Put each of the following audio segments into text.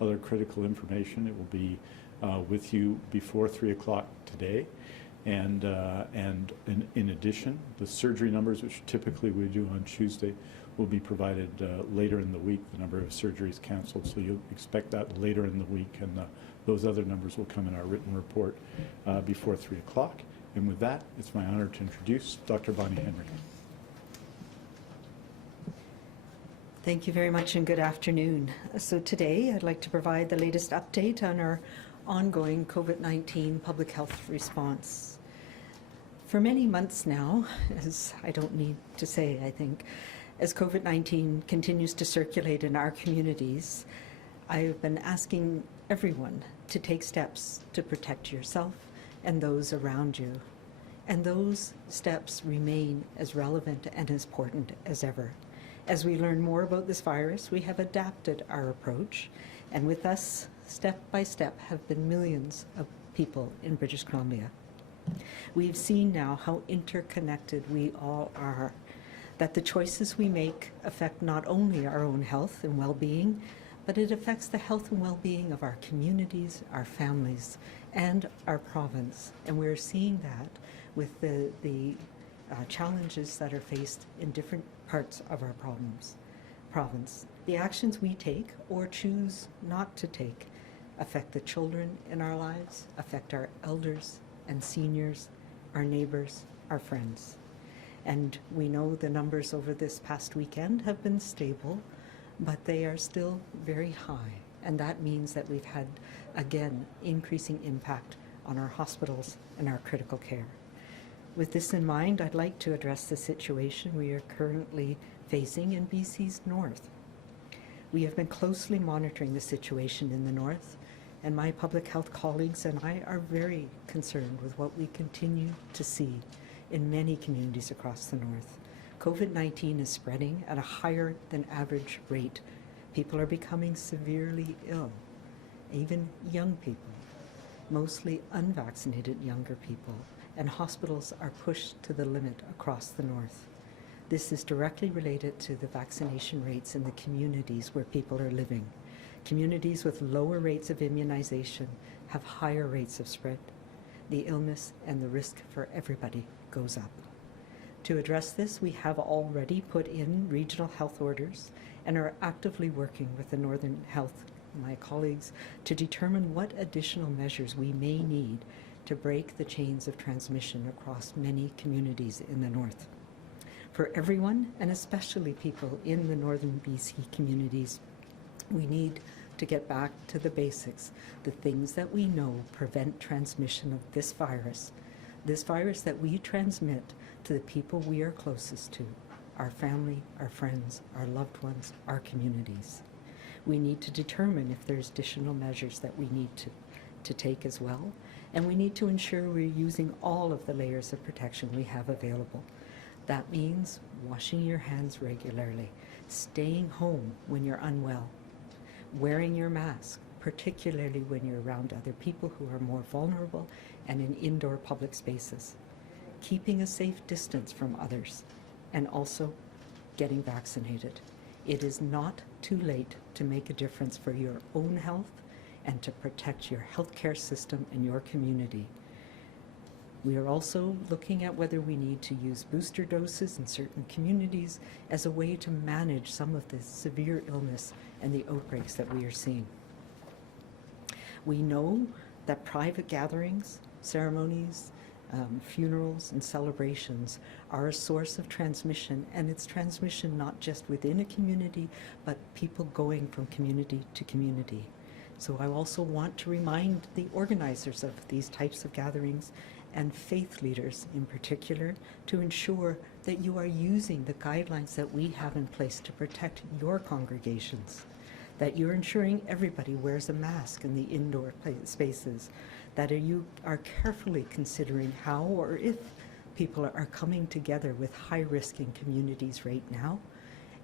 other critical information. It will be with you before 3 o'clock today. And in addition, the surgery numbers, which typically we do on Tuesday, will be provided later in the week, the number of surgeries canceled. So you'll expect that later in the week, and those other numbers will come in our written report before 3 o'clock. And with that, it's my honor to introduce Dr. Bonnie Henry. Thank you very much and good afternoon. So today I'd like to provide the latest update on our ongoing COVID-19 public health response. For many months now, as I don't need to say, I think, as COVID-19 continues to circulate in our communities, I've been asking everyone to take steps to protect yourself and those around you. And those steps remain as relevant and as important as ever. As we learn more about this virus, we have adapted our approach, and with us, step by step, have been millions of people in British Columbia. We've seen now how interconnected we all are, that the choices we make affect not only our own health and well-being, but it affects the health and well-being of our communities, our families, and our province. And we're seeing that with the challenges that are faced in different parts of our province. The actions we take or choose not to take affect the children in our lives, affect our elders and seniors, our neighbors, our friends. And we know the numbers over this past weekend have been stable, but they are still very high. And that means that we've had, again, increasing impact on our hospitals and our critical care. With this in mind, I'd like to address the situation we are currently facing in BC's north. We have been closely monitoring the situation in the north, and my public health colleagues and I are very concerned with what we continue to see in many communities across the north. COVID-19 is spreading at a higher than average rate. People are becoming severely ill, even young people, mostly unvaccinated younger people, and hospitals are pushed to the limit across the north. This is directly related to the vaccination rates in the communities where people are living. Communities with lower rates of immunization have higher rates of spread. The illness and the risk for everybody goes up. To address this, we have already put in regional health orders and are actively working with the Northern Health, my colleagues, to determine what additional measures we may need to break the chains of transmission across many communities in the north. For everyone, and especially people in the northern BC communities, we need to get back to the basics, the things that we know prevent transmission of this virus that we transmit to the people we are closest to, our family, our friends, our loved ones, our communities. We need to determine if there's additional measures that we need to take as well, and we need to ensure we're using all of the layers of protection we have available. That means washing your hands regularly, staying home when you're unwell, wearing your mask, particularly when you're around other people who are more vulnerable and in indoor public spaces, keeping a safe distance from others, and also getting vaccinated. It is not too late to make a difference for your own health and to protect your healthcare system and your community. We are also looking at whether we need to use booster doses in certain communities as a way to manage some of the severe illness and the outbreaks that we are seeing. We know that private gatherings, ceremonies, funerals and celebrations are a source of transmission, and it's transmission not just within a community, but people going from community to community. So I also want to remind the organizers of these types of gatherings and faith leaders in particular to ensure that you are using the guidelines that we have in place to protect your congregations, that you're ensuring everybody wears a mask in the indoor spaces, that you are carefully considering how or if people are coming together with high risk in communities right now,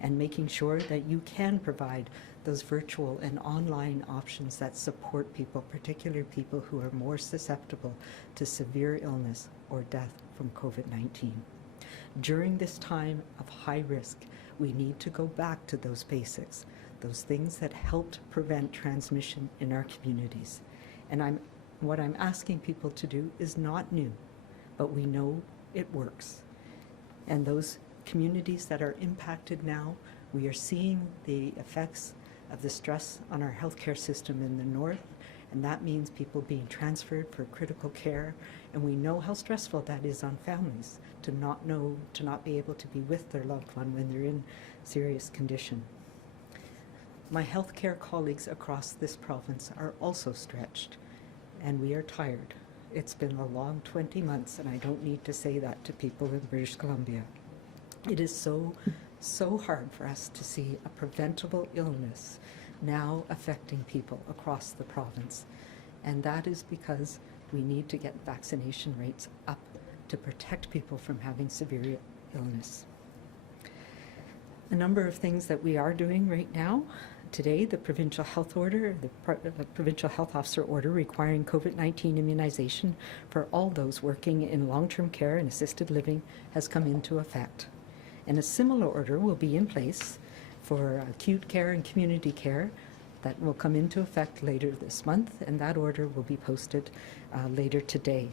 and making sure that you can provide those virtual and online options that support people, particularly people who are more susceptible to severe illness or death from COVID-19. During this time of high risk, we need to go back to those basics, those things that helped prevent transmission in our communities. And what I'm asking people to do is not new, but we know it works. And those communities that are impacted now, we are seeing the effects of the stress on our healthcare system in the north, and that means people being transferred for critical care, and we know how stressful that is on families to not be able to be with their loved one when they're in serious condition. My healthcare colleagues across this province are also stretched, and we are tired. It's been a long 20 months, and I don't need to say that to people in British Columbia. It is so hard for us to see a preventable illness now affecting people across the province. And that is because we need to get vaccination rates up to protect people from having severe illness. A number of things that we are doing right now. Today, the provincial health order, the provincial health officer order requiring COVID-19 immunization for all those working in long-term care and assisted living has come into effect. And a similar order will be in place for acute care and community care that will come into effect later this month, and that order will be posted later today.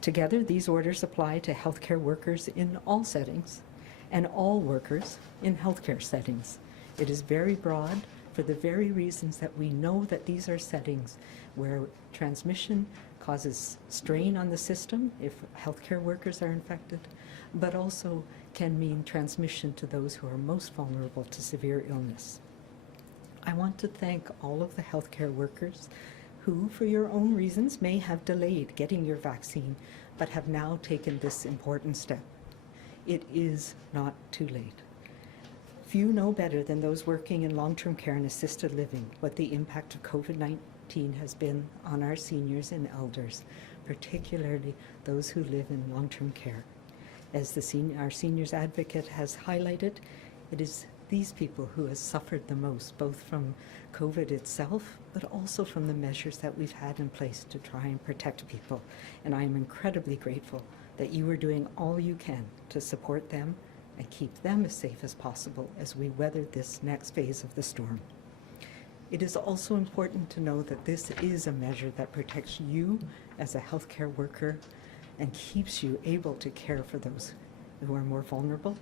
Together, these orders apply to healthcare workers in all settings and all workers in healthcare settings. It is very broad for the very reasons that we know that these are settings where transmission causes strain on the system if healthcare workers are infected, but also can mean transmission to those who are most vulnerable to severe illness. I want to thank all of the healthcare workers who, for your own reasons, may have delayed getting your vaccine, but have now taken this important step. It is not too late. Few know better than those working in long-term care and assisted living what the impact of COVID-19 has been on our seniors and elders, particularly those who live in long-term care. As our seniors advocate has highlighted, it is these people who have suffered the most, both from COVID itself, but also from the measures that we've had in place to try and protect people. And I am incredibly grateful that you are doing all you can to support them and keep them as safe as possible as we weather this next phase of the storm. It is also important to know that this is a measure that protects you as a healthcare worker and keeps you able to care for those who are more vulnerable.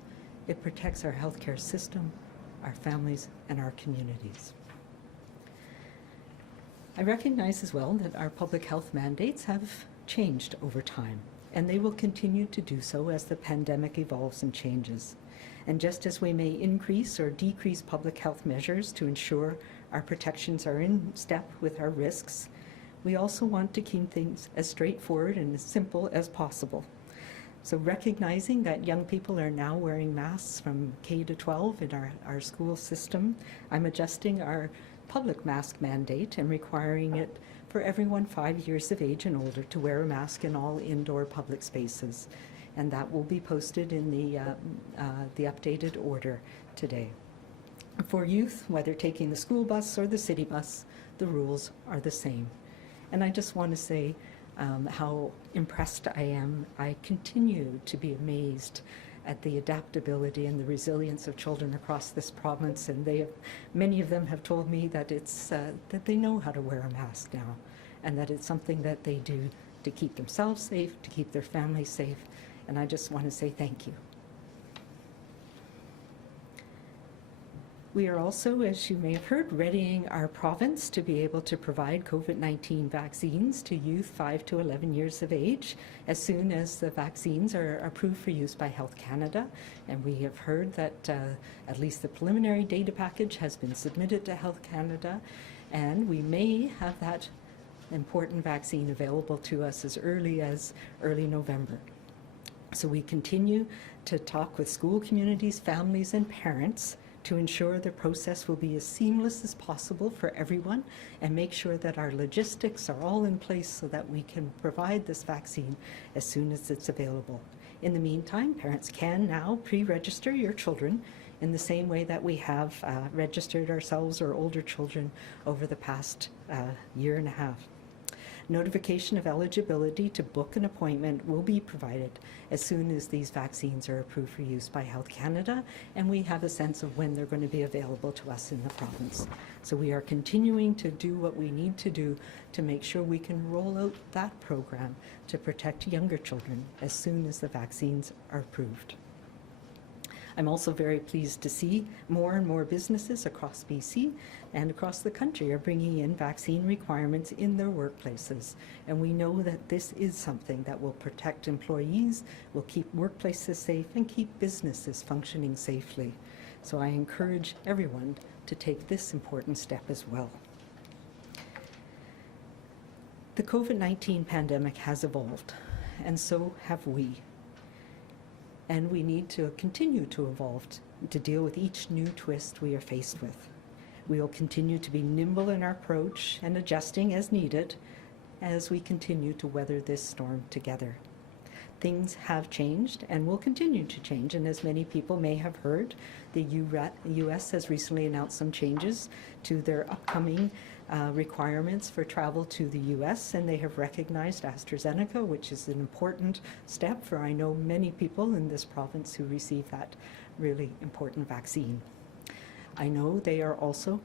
It protects our healthcare system, our families, and our communities. I recognize as well that our public health mandates have changed over time, and they will continue to do so as the pandemic evolves and changes. And just as we may increase or decrease public health measures to ensure our protections are in step with our risks, we also want to keep things as straightforward and as simple as possible. So recognizing that young people are now wearing masks from K to 12 in our school system, I'm adjusting our public mask mandate and requiring it for everyone 5 years of age and older to wear a mask in all indoor public spaces. And that will be posted in the updated order today. For youth, whether taking the school bus or the city bus, the rules are the same. And I just want to say how impressed I am. I continue to be amazed at the adaptability and the resilience of children across this province, and many of them have told me that that they know how to wear a mask now, and that it's something that they do to keep themselves safe, to keep their families safe, and I just want to say thank you. We are also, as you may have heard, readying our province to be able to provide COVID-19 vaccines to youth 5 to 11 years of age as soon as the vaccines are approved for use by Health Canada. And we have heard that at least the preliminary data package has been submitted to Health Canada, and we may have that important vaccine available to us as early November. So we continue to talk with school communities, families, and parents to ensure the process will be as seamless as possible for everyone and make sure that our logistics are all in place so that we can provide this vaccine as soon as it's available. In the meantime, parents can now pre-register your children in the same way that we have registered ourselves or older children over the past year and a half. Notification of eligibility to book an appointment will be provided as soon as these vaccines are approved for use by Health Canada, and we have a sense of when they're going to be available to us in the province. So we are continuing to do what we need to do to make sure we can roll out that program to protect younger children as soon as the vaccines are approved. I'm also very pleased to see more and more businesses across BC and across the country are bringing in vaccine requirements in their workplaces. And we know that this is something that will protect employees, will keep workplaces safe, and keep businesses functioning safely. So I encourage everyone to take this important step as well. The COVID-19 pandemic has evolved, and so have we. And we need to continue to evolve to deal with each new twist we are faced with. We will continue to be nimble in our approach and adjusting as needed as we continue to weather this storm together. Things have changed and will continue to change, and as many people may have heard, the U.S. has recently announced some changes to their upcoming requirements for travel to the U.S., and they have recognized AstraZeneca, which is an important step for I know many people in this province who receive that really important vaccine. I know they are also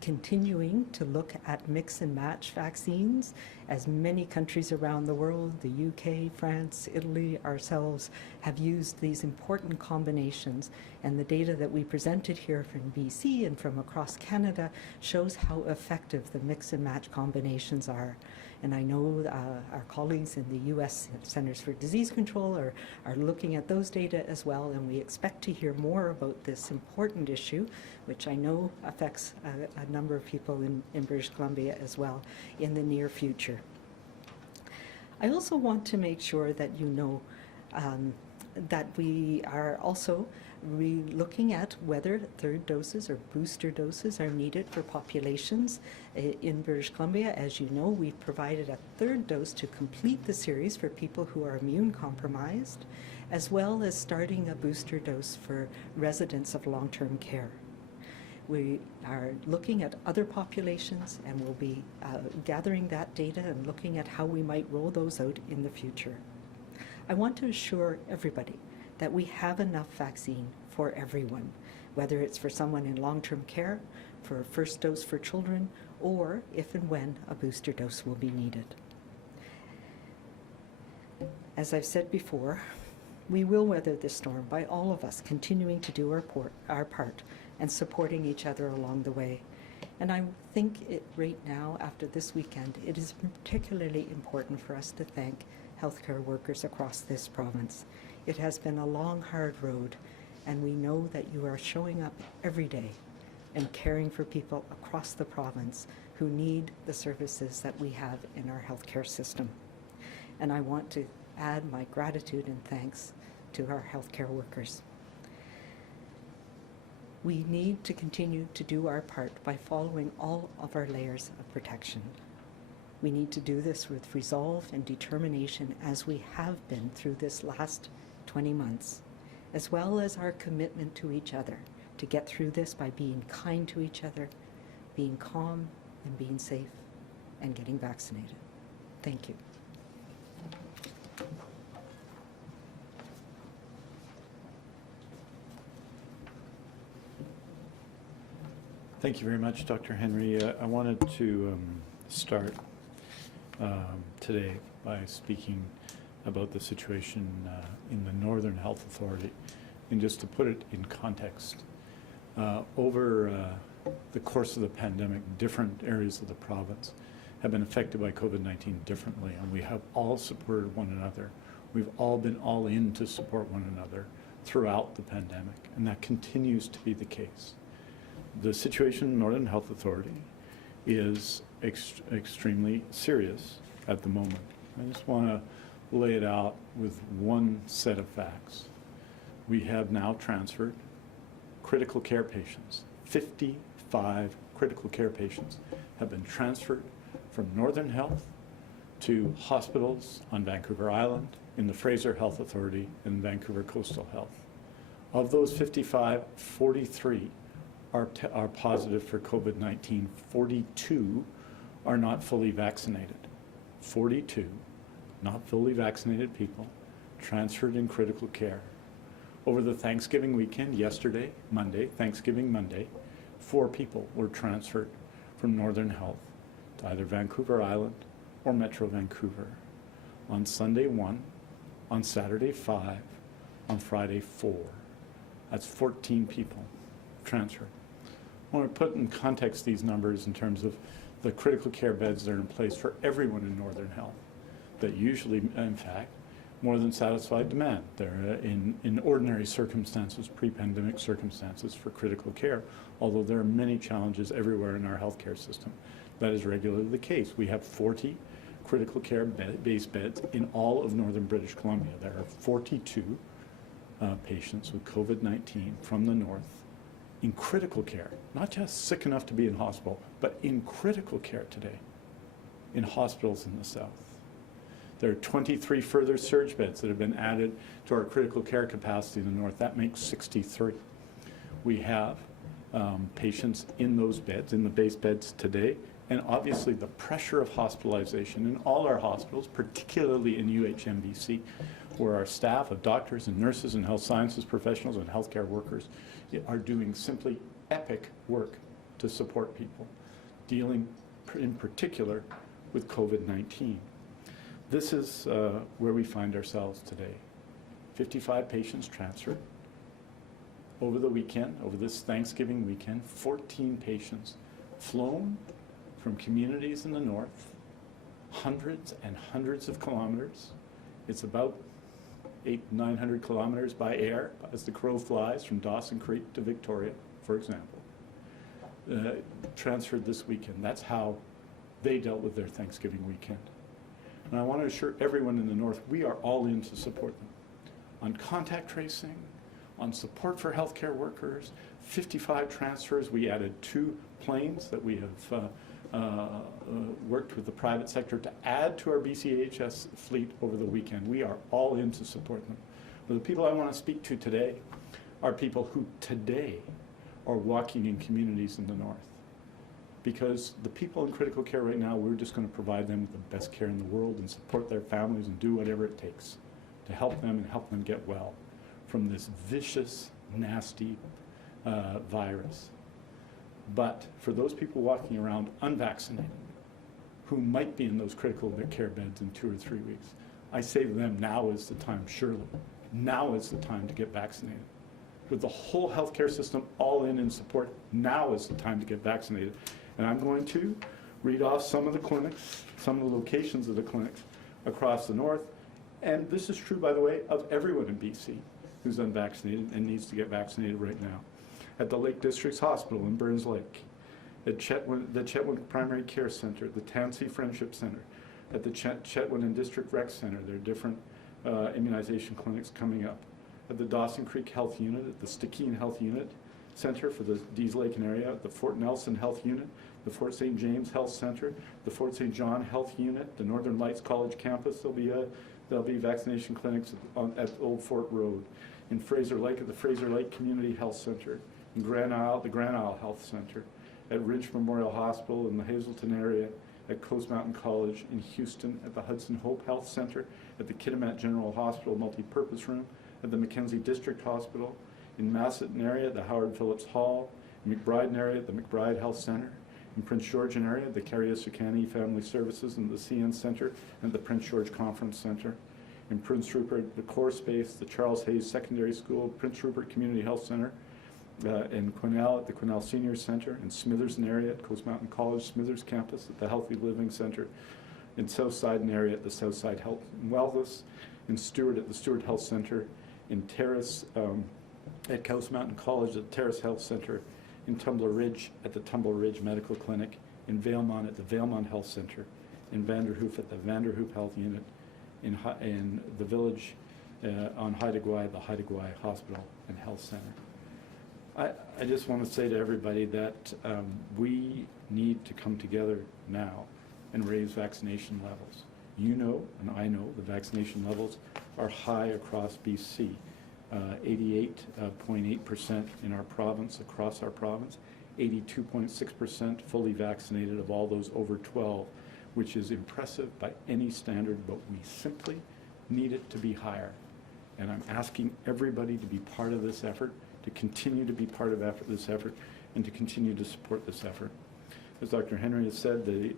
continuing to look at mix and match vaccines, as many countries around the world, the UK, France, Italy, ourselves, have used these important combinations. And the data that we presented here from BC and from across Canada shows how effective the mix and match combinations are. And I know our colleagues in the US Centers for Disease Control are looking at those data as well, and we expect to hear more about this important issue, which I know affects a number of people in British Columbia as well in the near future. I also want to make sure that you know that we are also looking at whether third doses or booster doses are needed for populations in British Columbia. As you know, we've provided a third dose to complete the series for people who are immune compromised, as well as starting a booster dose for residents of long-term care. We are looking at other populations, and we'll be gathering that data and looking at how we might roll those out in the future. I want to assure everybody that we have enough vaccine for everyone, whether it's for someone in long-term care, for a first dose for children, or if and when a booster dose will be needed. As I've said before, we will weather this storm by all of us continuing to do our part and supporting each other along the way. And I think right now, after this weekend, it is particularly important for us to thank healthcare workers across this province. It has been a long, hard road, and we know that you are showing up every day and caring for people across the province who need the services that we have in our healthcare system. And I want to add my gratitude and thanks to our healthcare workers. We need to continue to do our part by following all of our layers of protection. We need to do this with resolve and determination, as we have been through this last 20 months, as well as our commitment to each other to get through this by being kind to each other, being calm and being safe, and getting vaccinated. Thank you. Thank you very much, Dr. Henry. I wanted to start today by speaking about the situation in the Northern Health Authority. And just to put it in context, over the course of the pandemic, different areas of the province have been affected by COVID-19 differently, and we have all supported one another. We've all been all in to support one another throughout the pandemic, and that continues to be the case. The situation in Northern Health Authority is extremely serious at the moment. I just want to lay it out with one set of facts. We have now transferred critical care patients. 55 critical care patients have been transferred from Northern Health to hospitals on Vancouver Island, in the Fraser Health Authority, and Vancouver Coastal Health. Of those 55, 43 are positive for COVID-19. 42 are not fully vaccinated. 42 not fully vaccinated people transferred in critical care. Over the Thanksgiving weekend, yesterday, Monday, Thanksgiving Monday, 4 people were transferred from Northern Health to either Vancouver Island or Metro Vancouver. On Sunday, 1, on Saturday, 5, on Friday, 4. That's 14 people transferred. I want to put in context these numbers in terms of the critical care beds that are in place for everyone in Northern Health that usually, in fact, more than satisfy demand. They're in ordinary circumstances, pre-pandemic circumstances for critical care, although there are many challenges everywhere in our healthcare system. That is regularly the case. We have 40 critical care base beds in all of northern British Columbia. There are 42 patients with COVID-19 from the north in critical care, not just sick enough to be in hospital, but in critical care today in hospitals in the south. There are 23 further surge beds that have been added to our critical care capacity in the north. That makes 63. We have patients in those beds, in the base beds today, and obviously the pressure of hospitalization in all our hospitals, particularly in UHMBC, where our staff of doctors and nurses and health sciences professionals and healthcare workers are doing simply epic work to support people, dealing in particular with COVID-19. This is where we find ourselves today. 55 patients transferred over the weekend, over this Thanksgiving weekend, 14 patients flown from communities in the north, hundreds and hundreds of kilometers. It's about 800-900 kilometers by air as the crow flies from Dawson Creek to Victoria, for example. Transferred this weekend. That's how they dealt with their Thanksgiving weekend. And I want to assure everyone in the north, we are all in to support them. On contact tracing, on support for healthcare workers, 55 transfers. We added 2 planes that we have worked with the private sector to add to our BCHS fleet over the weekend. We are all in to support them. But the people I want to speak to today are people who today are walking in communities in the north. Because the people in critical care right now, we're just going to provide them with the best care in the world and support their families and do whatever it takes to help them and help them get well from this vicious, nasty virus. But for those people walking around unvaccinated, who might be in those critical care beds in 2 or 3 weeks, I say to them, now is the time, surely. Now is the time to get vaccinated. With the whole healthcare system all in support, now is the time to get vaccinated. And I'm going to read off some of the clinics, some of the locations of the clinics across the north. And this is true, by the way, of everyone in BC who's unvaccinated and needs to get vaccinated right now. At the Lake Districts Hospital in Burns Lake, at the Chetwynd Primary Care Center, the Tansy Friendship Center, at the Chetwynd and District Rec Center. There are different immunization clinics coming up. At the Dawson Creek Health Unit, at the Stikine Health Unit Center for the Dees Lake area, at the Fort Nelson Health Unit, the Fort St. James Health Center, the Fort St. John Health Unit, the Northern Lights College campus. There'll be vaccination clinics at Old Fort Road. In Fraser Lake at the Fraser Lake Community Health Center. In Grand Isle, the Grand Isle Health Center. At Ridge Memorial Hospital in the Hazelton area. At Coast Mountain College in Houston. At the Hudson Hope Health Center. At the Kitimat General Hospital Multi-Purpose Room. At the Mackenzie District Hospital. In Massetton area, the Howard Phillips Hall. In McBride area, the McBride Health Center. In Prince Georgian area, the Carriacicani Family Services and the CN Center and the Prince George Conference Center. In Prince Rupert, the Core Space, the Charles Hayes Secondary School, Prince Rupert Community Health Center, in Quesnel at the Quesnel Senior Center, in Smitherson area at Coast Mountain College Smithers Campus at the Healthy Living Center, in Southside area at the Southside Health and Wellness, in Stewart at the Stewart Health Center, in Terrace at Coast Mountain College at the Terrace Health Center, in Tumbler Ridge at the Tumbler Ridge Medical Clinic, in Valemont at the Valemont Health Center, in Vanderhoof at the Vanderhoof Health Unit, in the village on Haida Gwaii, the Haida Gwaii Hospital and Health Center. I just want to say to everybody that we need to come together now and raise vaccination levels. You know, and I know, the vaccination levels are high across BC. 88.8% in our province, across our province, 82.6% fully vaccinated of all those over 12. which is impressive by any standard, but we simply need it to be higher. And I'm asking everybody to be part of this effort, to continue to be part of this effort, and to continue to support this effort. As Dr. Henry has said, the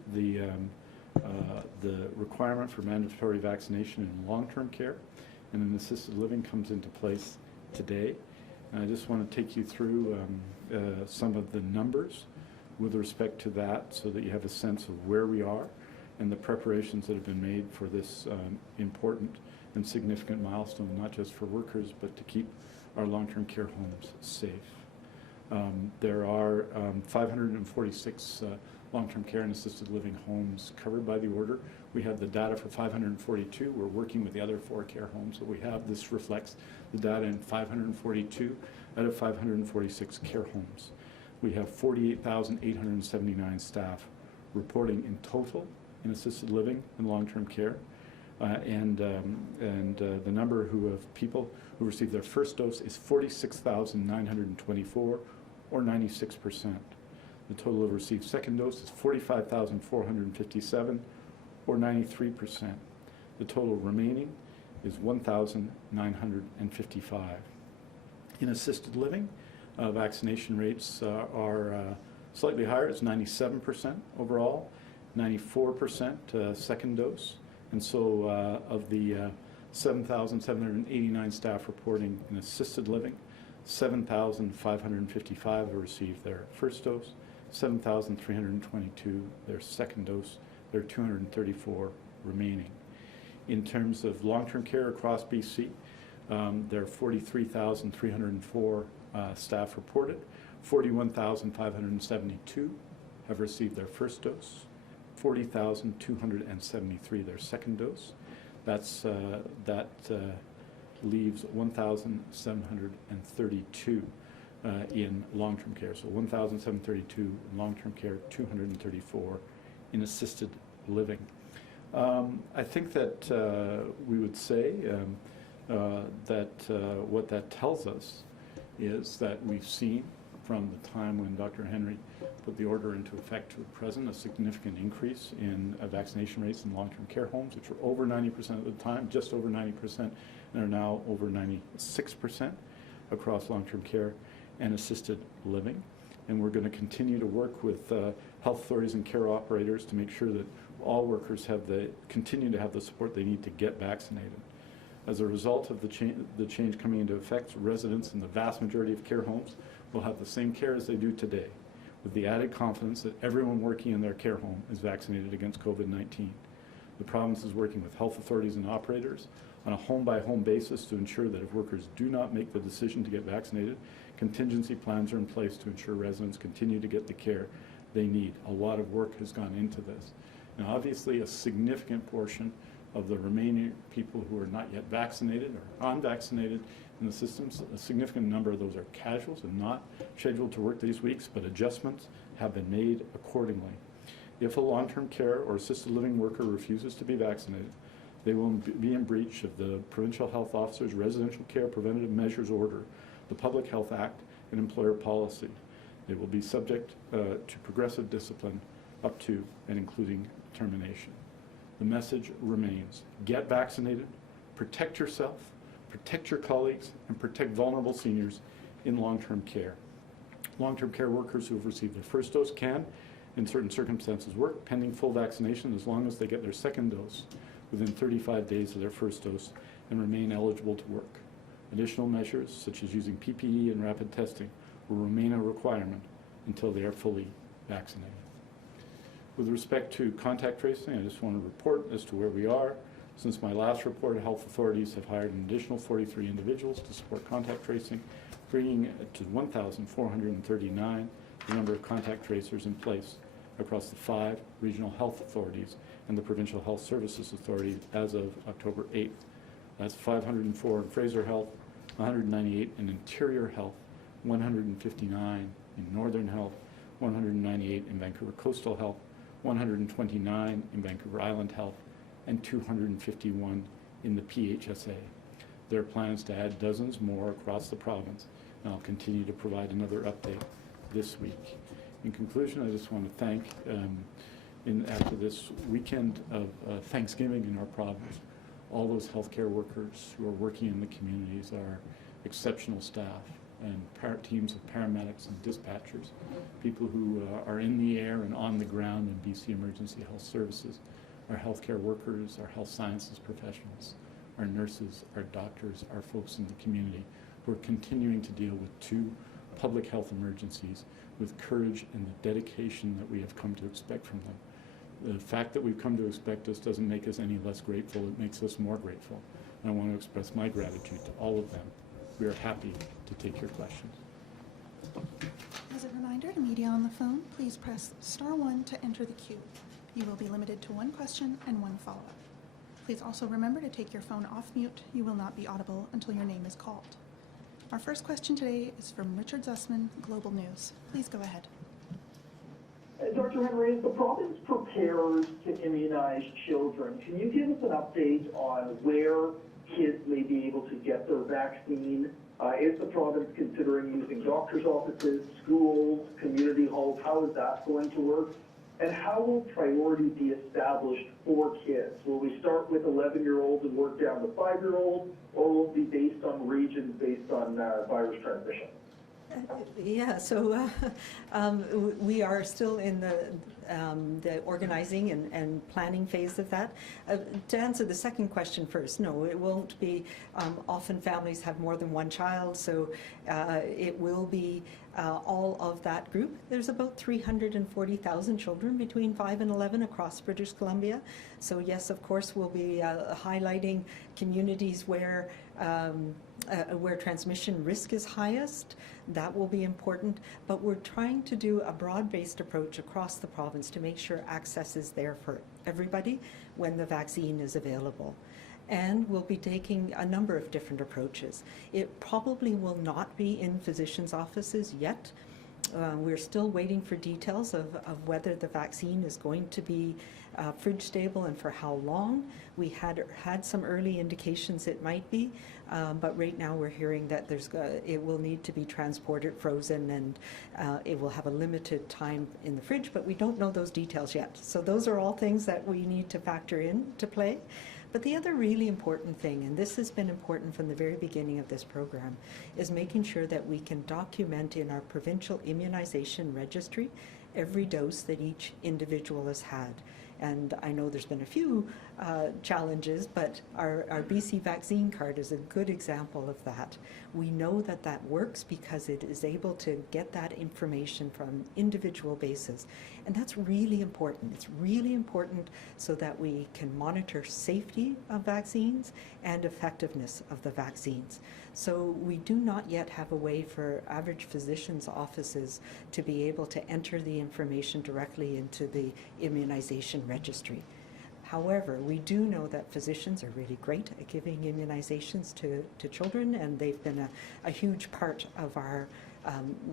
requirement for mandatory vaccination in long-term care and in assisted living comes into place today. And I just want to take you through some of the numbers with respect to that so that you have a sense of where we are and the preparations that have been made for this important and significant milestone, not just for workers, but to keep our long-term care homes safe. There are 546 long-term care and assisted living homes covered by the order. We have the data for 542. We're working with the other 4 care homes that we have. This reflects the data in 542 out of 546 care homes. We have 48,879 staff reporting in total in assisted living and long-term care. The number of people who received their first dose is 46,924, or 96%. The total of received second dose is 45,457, or 93%. The total remaining is 1,955. In assisted living, vaccination rates are slightly higher. It's 97% overall, 94% second dose. And so of the 7,789 staff reporting in assisted living, 7,555 have received their first dose, 7,322 their second dose, there are 234 remaining. In terms of long-term care across BC, there are 43,304 staff reported, 41,572 have received their first dose, 40,273 their second dose. That leaves 1,732 in long-term care. So 1,732 in long-term care, 234 in assisted living. I think that we would say that what that tells us is that we've seen from the time when Dr. Henry put the order into effect to the present a significant increase in vaccination rates in long-term care homes, which were over 90% at the time, just over 90%, and are now over 96% across long-term care and assisted living. And we're going to continue to work with health authorities and care operators to make sure that all workers continue to have the support they need to get vaccinated. As a result of the change coming into effect, residents in the vast majority of care homes will have the same care as they do today, with the added confidence that everyone working in their care home is vaccinated against COVID-19. The province is working with health authorities and operators on a home-by-home basis to ensure that if workers do not make the decision to get vaccinated, contingency plans are in place to ensure residents continue to get the care they need. A lot of work has gone into this. Now, obviously, a significant portion of the remaining people who are not yet vaccinated or unvaccinated in the systems, a significant number of those are casuals and not scheduled to work these weeks, but adjustments have been made accordingly. If a long-term care or assisted living worker refuses to be vaccinated, they will be in breach of the Provincial Health Officer's Residential Care Preventative Measures Order, the Public Health Act, and employer policy. They will be subject to progressive discipline up to and including termination. The message remains: get vaccinated, protect yourself, protect your colleagues, and protect vulnerable seniors in long-term care. Long-term care workers who have received their first dose can, in certain circumstances, work pending full vaccination as long as they get their second dose within 35 days of their first dose and remain eligible to work. Additional measures, such as using PPE and rapid testing, will remain a requirement until they are fully vaccinated. With respect to contact tracing, I just want to report as to where we are. Since my last report, health authorities have hired an additional 43 individuals to support contact tracing, bringing it to 1,439 the number of contact tracers in place across the 5 regional health authorities and the Provincial Health Services Authority as of October 8th. That's 504 in Fraser Health, 198 in Interior Health, 159 in Northern Health, 198 in Vancouver Coastal Health, 129 in Vancouver Island Health, and 251 in the PHSA. There are plans to add dozens more across the province, and I'll continue to provide another update this week. In conclusion, I just want to thank after this weekend of Thanksgiving in our province, all those healthcare workers who are working in the communities are exceptional staff and teams of paramedics and dispatchers, people who are in the air and on the ground in BC Emergency Health Services, our healthcare workers, our health sciences professionals, our nurses, our doctors, our folks in the community who are continuing to deal with 2 public health emergencies with courage and the dedication that we have come to expect from them. The fact that we've come to expect us doesn't make us any less grateful, it makes us more grateful. And I want to express my gratitude to all of them. We are happy to take your questions. As a reminder to media on the phone, please press *1 to enter the queue. You will be limited to 1 question and 1 follow-up. Please also remember to take your phone off mute. You will not be audible until your name is called. Our first question today is from Richard Zussman, Global News. Please go ahead. Dr. Henry, as the province prepares to immunize children, can you give us an update on where kids may be able to get their vaccine? Is the province considering using doctor's offices, schools, community halls? How is that going to work? And how will priority be established for kids? Will we start with 11-year-olds and work down to 5-year-olds, or will it be based on regions, based on virus transmission? Yeah, so we are still in the organizing and planning phase of that. To answer the second question first, no, it won't be. Often families have more than 1 child, so it will be all of that group. There's about 340,000 children between 5 and 11 across British Columbia. So yes, of course, we'll be highlighting communities where transmission risk is highest. That will be important, but we're trying to do a broad-based approach across the province to make sure access is there for everybody when the vaccine is available. And we'll be taking a number of different approaches. It probably will not be in physicians' offices yet. We're still waiting for details of whether the vaccine is going to be fridge stable and for how long. We had some early indications it might be, but right now we're hearing that it will need to be transported frozen, and it will have a limited time in the fridge, but we don't know those details yet. So those are all things that we need to factor into play. But the other really important thing, and this has been important from the very beginning of this program, is making sure that we can document in our provincial immunization registry every dose that each individual has had. And I know there's been a few challenges, but our BC vaccine card is a good example of that. We know that that works because it is able to get that information from individual basis. And that's really important. It's really important so that we can monitor safety of vaccines and effectiveness of the vaccines. So we do not yet have a way for average physicians' offices to be able to enter the information directly into the immunization registry. However, we do know that physicians are really great at giving immunizations to children, and they've been a huge part of our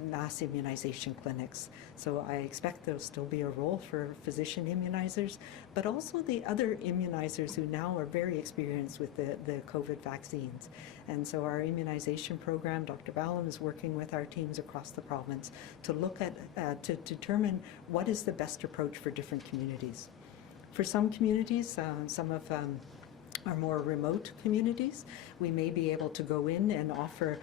mass immunization clinics. So I expect there'll still be a role for physician immunizers, but also the other immunizers who now are very experienced with the COVID vaccines. And so our immunization program, Dr. Ballum is working with our teams across the province to look at, to determine what is the best approach for different communities. For some communities, some of our more remote communities, we may be able to go in and offer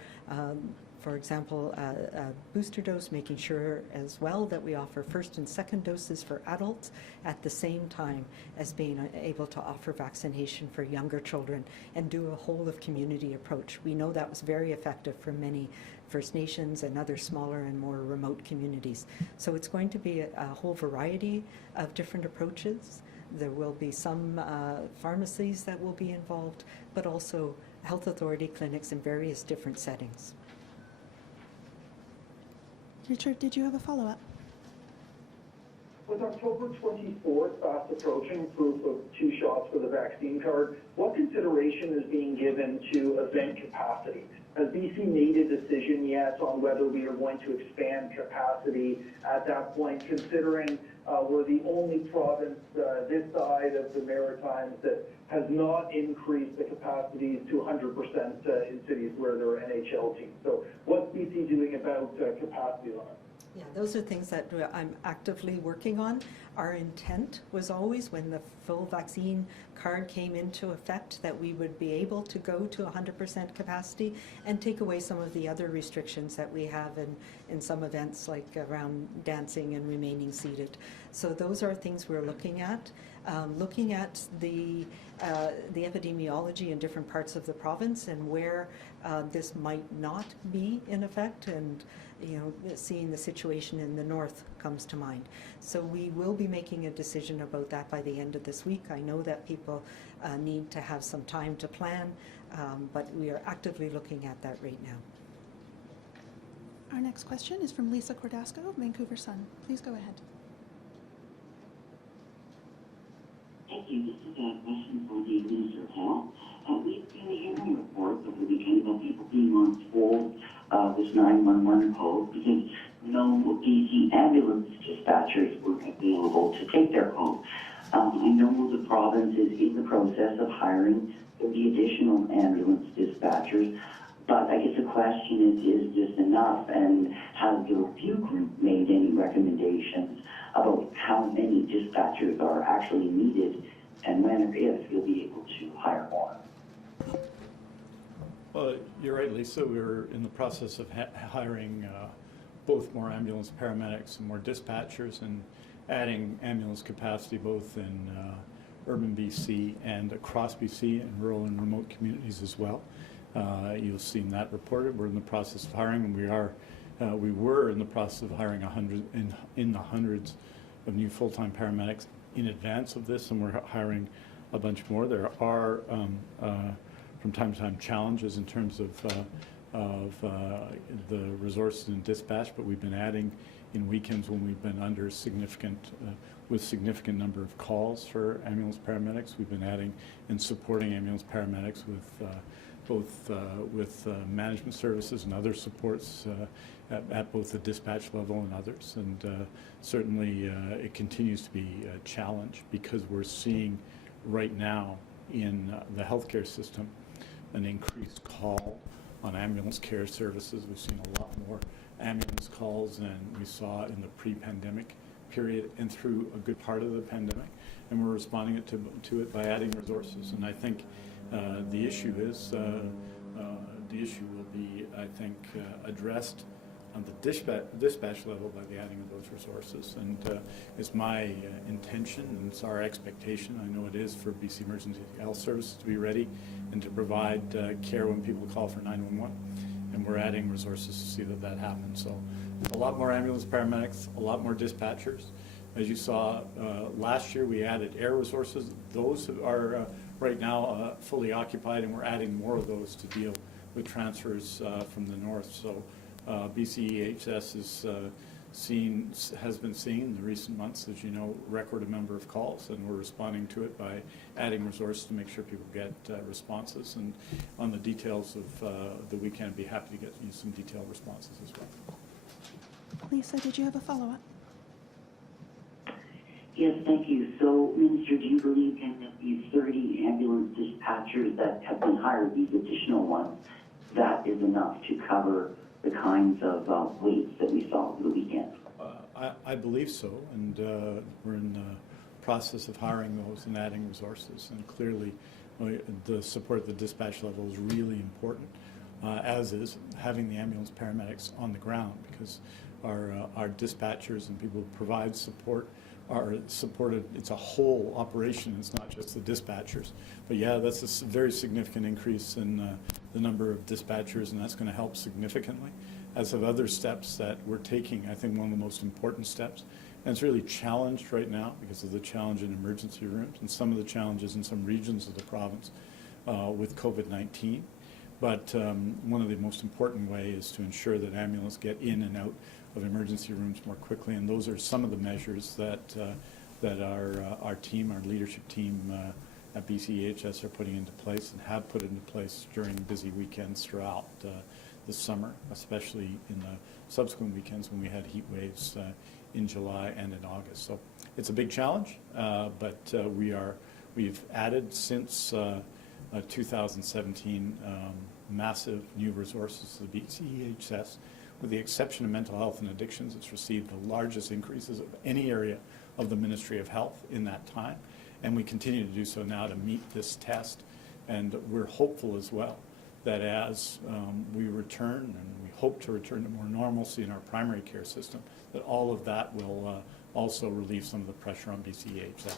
for example, a booster dose, making sure as well that we offer first and second doses for adults at the same time as being able to offer vaccination for younger children and do a whole of community approach. We know that was very effective for many First Nations and other smaller and more remote communities. So it's going to be a whole variety of different approaches. There will be some pharmacies that will be involved, but also health authority clinics in various different settings. Richard, did you have a follow-up? With October 24th fast approaching, proof of 2 shots for the vaccine card, what consideration is being given to event capacity? Has BC made a decision yet on whether we are going to expand capacity at that point, considering we're the only province this side of the Maritimes that has not increased the capacities to 100% in cities where there are NHL teams? So what's BC doing about capacity limits? Yeah, those are things that I'm actively working on. Our intent was always, when the full vaccine card came into effect, that we would be able to go to 100% capacity and take away some of the other restrictions that we have in some events, like around dancing and remaining seated. So those are things we're looking at. Looking at the epidemiology in different parts of the province and where this might not be in effect, and seeing the situation in the north comes to mind. So we will be making a decision about that by the end of this week. I know that people need to have some time to plan, but we are actively looking at that right now. Our next question is from Lisa Cordasco of Vancouver Sun. Please go ahead. Thank you. This is a question for the Minister of Health. We've been hearing reports over the weekend about people being on hold, this 911 code, because no BC ambulance dispatchers were available to take their call. I know the province is in the process of hiring 30 additional ambulance dispatchers, but I guess the question is this enough? And has the review group made any recommendations about how many dispatchers are actually needed, and when or if you'll be able to hire more? Well, you're right, Lisa. We're in the process of hiring both more ambulance paramedics and more dispatchers, and adding ambulance capacity both in urban BC and across BC, and rural and remote communities as well. You've seen that reported. We're in the process of hiring, and we were in the process of hiring in the hundreds of new full-time paramedics in advance of this, and we're hiring a bunch more. There are from time to time challenges in terms of the resources and dispatch, but we've been adding in weekends when we've been under significant number of calls for ambulance paramedics. We've been adding and supporting ambulance paramedics with both management services and other supports at both the dispatch level and others. And certainly it continues to be a challenge, because we're seeing right now in the healthcare system an increased call on ambulance care services. We've seen a lot more ambulance calls than we saw in the pre-pandemic period and through a good part of the pandemic, and we're responding to it by adding resources. And I think the issue will be, I think, addressed on the dispatch level by the adding of those resources. And it's my intention, and it's our expectation, I know it is, for BC Emergency Health Services to be ready and to provide care when people call for 911. And we're adding resources to see that happens. So a lot more ambulance paramedics, a lot more dispatchers. As you saw last year, we added air resources. Those are right now fully occupied, and we're adding more of those to deal with transfers from the north. So BCEHS has been seeing in the recent months, as you know, record number of calls, and we're responding to it by adding resources to make sure people get responses. And on the details of the weekend, I'd be happy to get you some detailed responses as well. Lisa, did you have a follow-up? Yes, thank you. So, Minister, do you believe then that these 30 ambulance dispatchers that have been hired, these additional ones, that is enough to cover the kinds of waits that we saw over the weekend? I believe so, and we're in the process of hiring those and adding resources. And clearly, the support at the dispatch level is really important, as is having the ambulance paramedics on the ground, because our dispatchers and people who provide support are supported. It's a whole operation. It's not just the dispatchers. But yeah, that's a very significant increase in the number of dispatchers, and that's going to help significantly, as of other steps that we're taking. I think one of the most important steps, and it's really challenged right now because of the challenge in emergency rooms and some of the challenges in some regions of the province with COVID-19. But one of the most important ways is to ensure that ambulance get in and out of emergency rooms more quickly, and those are some of the measures that our team, our leadership team at BCEHS are putting into place and have put into place during busy weekends throughout the summer, especially in the subsequent weekends when we had heat waves in July and in August. So it's a big challenge, but we've added since 2017 massive new resources to the BCEHS. With the exception of mental health and addictions, it's received the largest increases of any area of the Ministry of Health in that time, and we continue to do so now to meet this test. And we're hopeful as well that as we return, and we hope to return to more normalcy in our primary care system, that all of that will also relieve some of the pressure on BCEHS.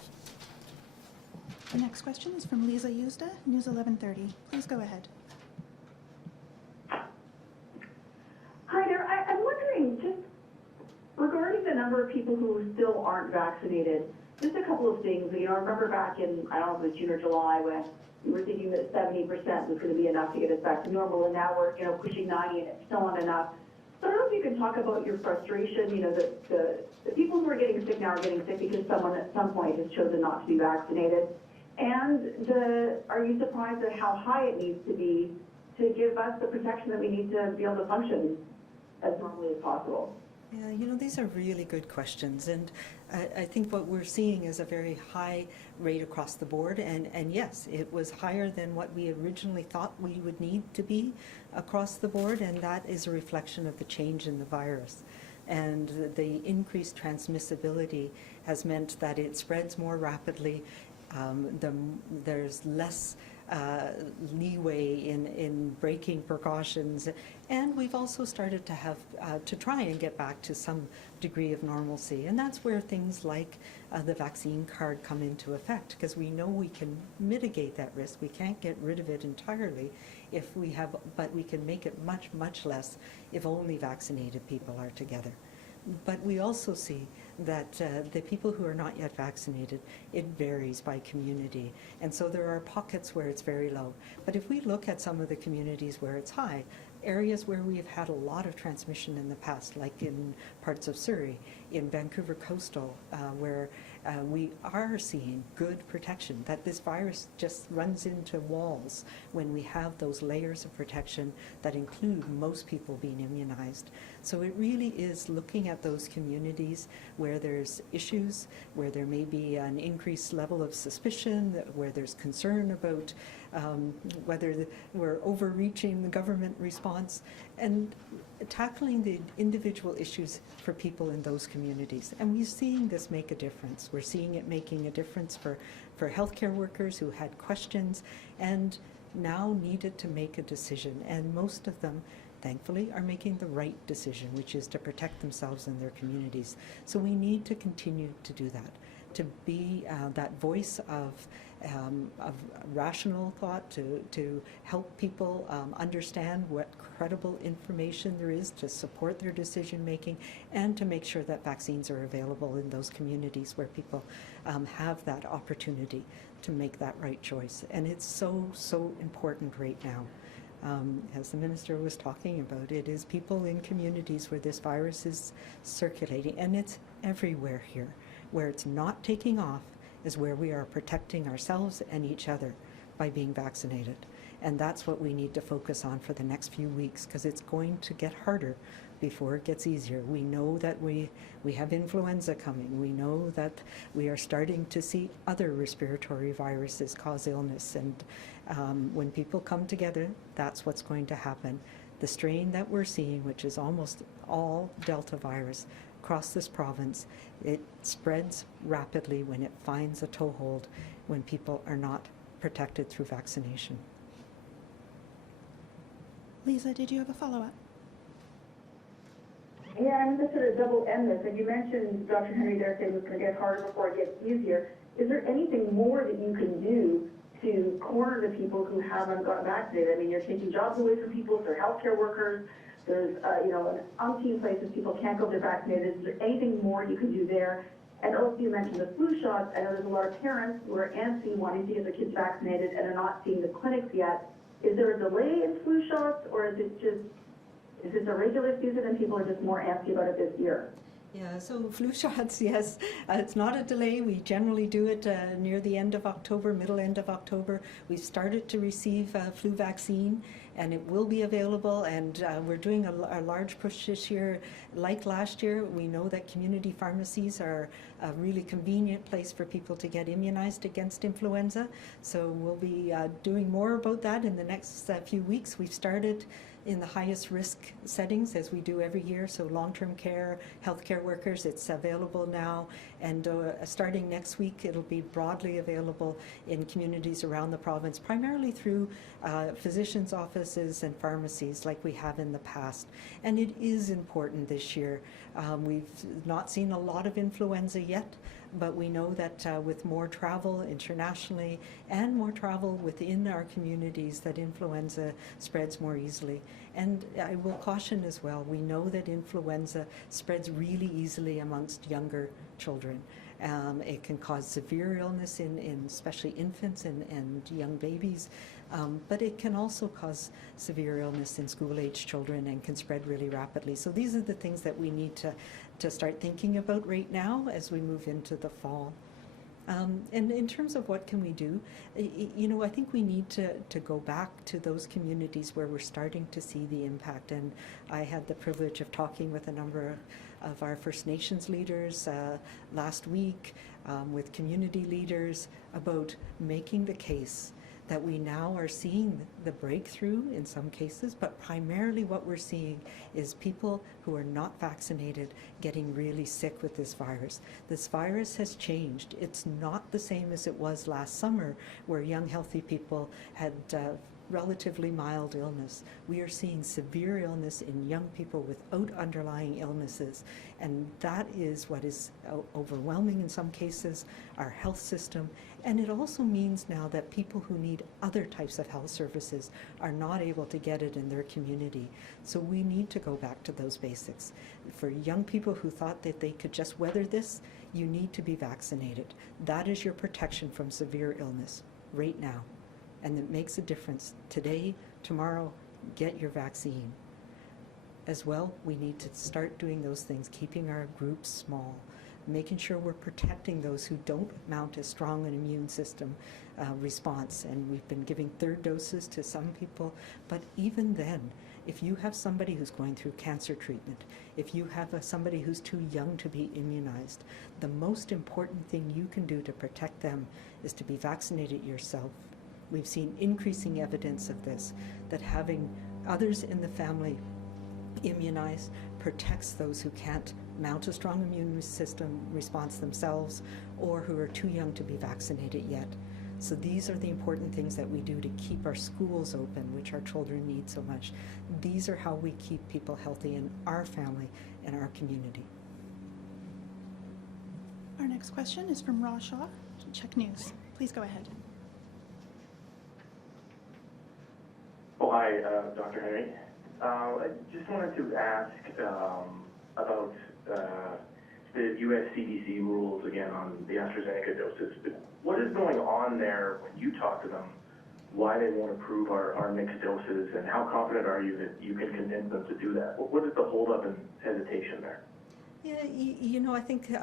The next question is from Lisa Yuzda, News 1130. Please go ahead. Hi there. I'm wondering, just regarding the number of people who still aren't vaccinated, just a couple of things. I remember back in, I don't know if it was June or July, when we were thinking that 70% was going to be enough to get us back to normal, and now we're, pushing 90 and it's still not enough. So I don't know if you can talk about your frustration, the people who are getting sick now are getting sick because someone at some point has chosen not to be vaccinated. And are you surprised at how high it needs to be to give us the protection that we need to be able to function as normally as possible? Yeah, these are really good questions, and I think what we're seeing is a very high rate across the board, and yes, it was higher than what we originally thought we would need to be across the board, and that is a reflection of the change in the virus. And the increased transmissibility has meant that it spreads more rapidly. There's less leeway in breaking precautions, and we've also started to have to try and get back to some degree of normalcy, and that's where things like the vaccine card come into effect, because we know we can mitigate that risk. We can't get rid of it entirely if we have, but we can make it much, much less if only vaccinated people are together. But we also see that the people who are not yet vaccinated, it varies by community. And so there are pockets where it's very low. But if we look at some of the communities where it's high, areas where we have had a lot of transmission in the past, like in parts of Surrey, in Vancouver Coastal, where we are seeing good protection, that this virus just runs into walls when we have those layers of protection that include most people being immunized. So it really is looking at those communities where there's issues, where there may be an increased level of suspicion, where there's concern about whether we're overreaching the government response, and tackling the individual issues for people in those communities. And we're seeing this make a difference. We're seeing it making a difference for healthcare workers who had questions and now needed to make a decision. And most of them, thankfully, are making the right decision, which is to protect themselves and their communities. So we need to continue to do that, to be that voice of rational thought, to help people understand what credible information there is to support their decision making, and to make sure that vaccines are available in those communities where people have that opportunity to make that right choice. And it's so, so important right now. As the Minister was talking about, it is people in communities where this virus is circulating, and it's everywhere here. Where it's not taking off is where we are protecting ourselves and each other by being vaccinated. And that's what we need to focus on for the next few weeks, because it's going to get harder before it gets easier. We know that we have influenza coming. We know that we are starting to see other respiratory viruses cause illness. And when people come together, that's what's going to happen. The strain that we're seeing, which is almost all Delta virus, across this province, it spreads rapidly when it finds a toehold, when people are not protected through vaccination. Lisa, did you have a follow-up? Yeah, I'm going to sort of double end this. And you mentioned Dr. Henry there saying it's going to get harder before it gets easier. Is there anything more that you can do to corner the people who haven't gotten vaccinated? I mean, you're taking jobs away from people, they're healthcare workers. There's, an umpteen places people can't go if they're vaccinated. Is there anything more you can do there? And also you mentioned the flu shots. I know there's a lot of parents who are antsy wanting to get their kids vaccinated and are not seeing the clinics yet. Is there a delay in flu shots, or is it a regular season and people are just more antsy about it this year? Yeah, so flu shots, yes. It's not a delay. We generally do it near the end of October, middle end of October. We've started to receive flu vaccine, and it will be available, and we're doing a large push this year. Like last year, we know that community pharmacies are a really convenient place for people to get immunized against influenza, so we'll be doing more about that in the next few weeks. We've started in the highest risk settings, as we do every year, so long-term care, healthcare workers, it's available now, and starting next week, it'll be broadly available in communities around the province, primarily through physicians' offices and pharmacies like we have in the past. And it is important this year. We've not seen a lot of influenza yet, but we know that with more travel internationally and more travel within our communities, that influenza spreads more easily. And I will caution as well, we know that influenza spreads really easily amongst younger children. It can cause severe illness in especially infants and young babies, but it can also cause severe illness in school-age children and can spread really rapidly. So these are the things that we need to start thinking about right now as we move into the fall. And in terms of what can we do, I think we need to go back to those communities where we're starting to see the impact. And I had the privilege of talking with a number of our First Nations leaders last week, with community leaders, about making the case that we now are seeing the breakthrough in some cases, but primarily what we're seeing is people who are not vaccinated getting really sick with this virus. This virus has changed. It's not the same as it was last summer, where young, healthy people had relatively mild illness. We are seeing severe illness in young people without underlying illnesses, and that is what is overwhelming in some cases our health system. And it also means now that people who need other types of health services are not able to get it in their community. So we need to go back to those basics. For young people who thought that they could just weather this, you need to be vaccinated. That is your protection from severe illness right now. And it makes a difference. Today, tomorrow, get your vaccine. As well, we need to start doing those things, keeping our groups small, making sure we're protecting those who don't mount as strong an immune system response. And we've been giving third doses to some people, but even then, if you have somebody who's going through cancer treatment, if you have somebody who's too young to be immunized, the most important thing you can do to protect them is to be vaccinated yourself. We've seen increasing evidence of this, that having others in the family immunized protects those who can't mount a strong immune system response themselves or who are too young to be vaccinated yet. So these are the important things that we do to keep our schools open, which our children need so much. These are how we keep people healthy in our family and our community. Our next question is from Raw Shaw, Check News. Please go ahead. Oh, hi, Dr. Henry. I just wanted to ask about the U.S. CDC rules again on the AstraZeneca doses. What is going on there when you talk to them? Why they won't approve our mixed doses, and how confident are you that you can convince them to do that? What is the holdup and hesitation there? Yeah, I think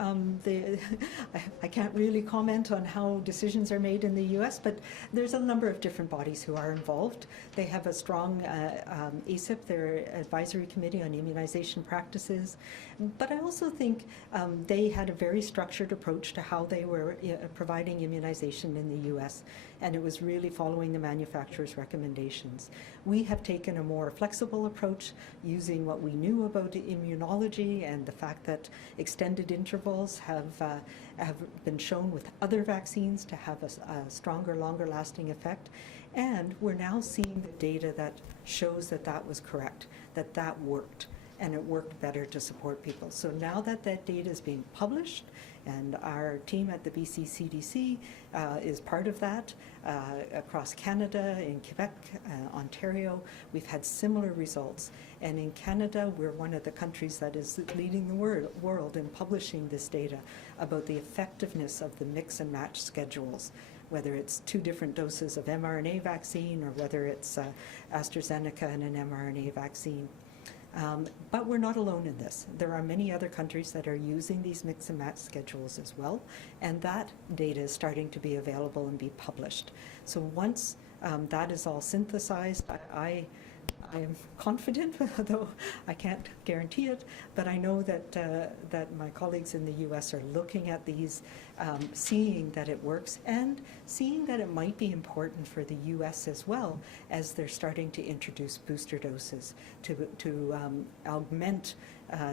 I can't really comment on how decisions are made in the U.S., but there's a number of different bodies who are involved. They have a strong ACIP, their Advisory Committee on Immunization Practices, but I also think they had a very structured approach to how they were providing immunization in the U.S., and it was really following the manufacturer's recommendations. We have taken a more flexible approach using what we knew about immunology and the fact that extended intervals have been shown with other vaccines to have a stronger, longer-lasting effect. And we're now seeing the data that shows that that was correct, that that worked, and it worked better to support people. So now that that data is being published, and our team at the BC CDC is part of that, across Canada, in Quebec, Ontario, we've had similar results. And in Canada, we're one of the countries that is leading the world in publishing this data about the effectiveness of the mix and match schedules, whether it's 2 different doses of mRNA vaccine or whether it's AstraZeneca and an mRNA vaccine. But we're not alone in this. There are many other countries that are using these mix and match schedules as well, and that data is starting to be available and be published. So once that is all synthesized, I I am confident, though I can't guarantee it, but I know that that my colleagues in the U.S. are looking at these, seeing that it works, and seeing that it might be important for the U.S. as well, as they're starting to introduce booster doses to augment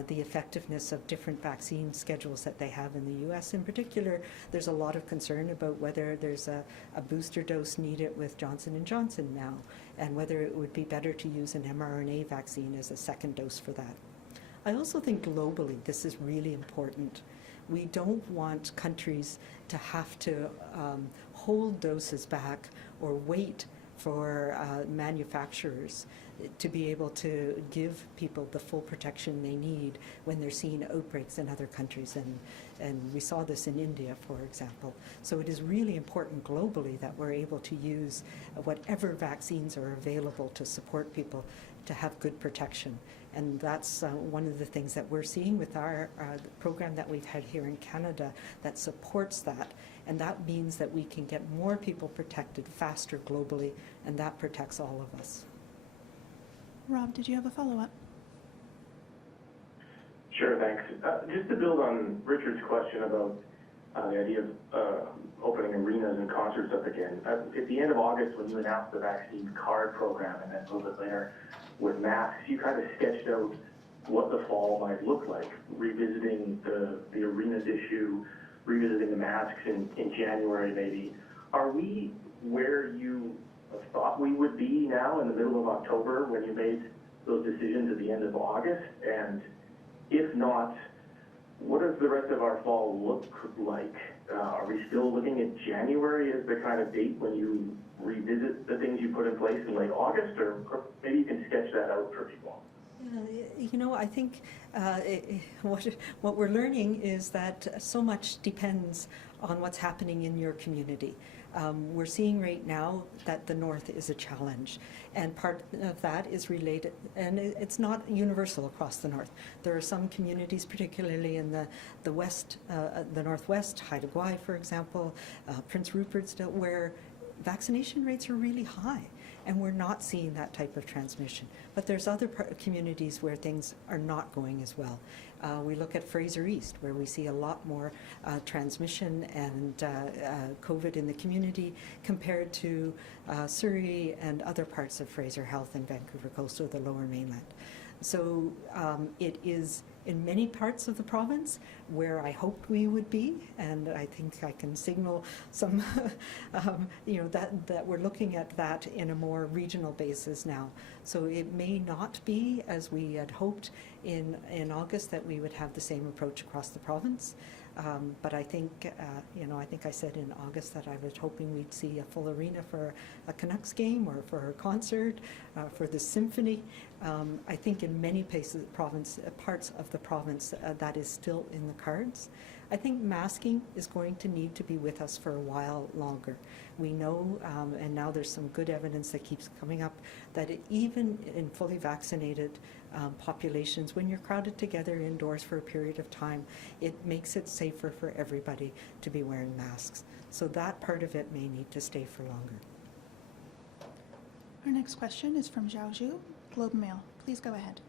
the effectiveness of different vaccine schedules that they have in the U.S. In particular, there's a lot of concern about whether there's a booster dose needed with Johnson & Johnson now, and whether it would be better to use an mRNA vaccine as a second dose for that. I also think globally this is really important. We don't want countries to have to hold doses back or wait for manufacturers to be able to give people the full protection they need when they're seeing outbreaks in other countries. And we saw this in India, for example. So it is really important globally that we're able to use whatever vaccines are available to support people to have good protection. And that's one of the things that we're seeing with our program that we've had here in Canada that supports that. And that means that we can get more people protected faster globally, and that protects all of us. Rob, did you have a follow-up? Sure, thanks. Just to build on Richard's question about the idea of opening arenas and concerts up again. At the end of August, when you announced the vaccine card program, and then a little bit later with masks, you kind of sketched out what the fall might look like, revisiting the arenas issue, revisiting the masks in January maybe. Are we where you thought we would be now in the middle of October when you made those decisions at the end of August? And if not, what does the rest of our fall look like? Are we still looking at January as the kind of date when you revisit the things you put in place in late August, or maybe you can sketch that out for people? You know, I think what we're learning is that so much depends on what's happening in your community. We're seeing right now that the North is a challenge, and part of that is related, and it's not universal across the North. There are some communities, particularly in the West, the Northwest, Haida Gwaii, for example, Prince Rupert's, where vaccination rates are really high, and we're not seeing that type of transmission. But there's other communities where things are not going as well. We look at Fraser East, where we see a lot more transmission and COVID in the community compared to Surrey and other parts of Fraser Health and Vancouver Coastal, the Lower Mainland. So it is in many parts of the province where I hoped we would be, and I think I can signal some, you know, that we're looking at that in a more regional basis now. So it may not be as we had hoped in August that we would have the same approach across the province. But I think, you know, I think I said in August that I was hoping we'd see a full arena for a Canucks game or for a concert, for the symphony. I think in many places, parts of the province, that is still in the cards. I think masking is going to need to be with us for a while longer. We know, and now there's some good evidence that keeps coming up, that even in fully vaccinated populations, when you're crowded together indoors for a period of time, it makes it safer for everybody to be wearing masks. So that part of it may need to stay for longer. Our next question is from Zhao Zhu, Globe and Mail. Please go ahead.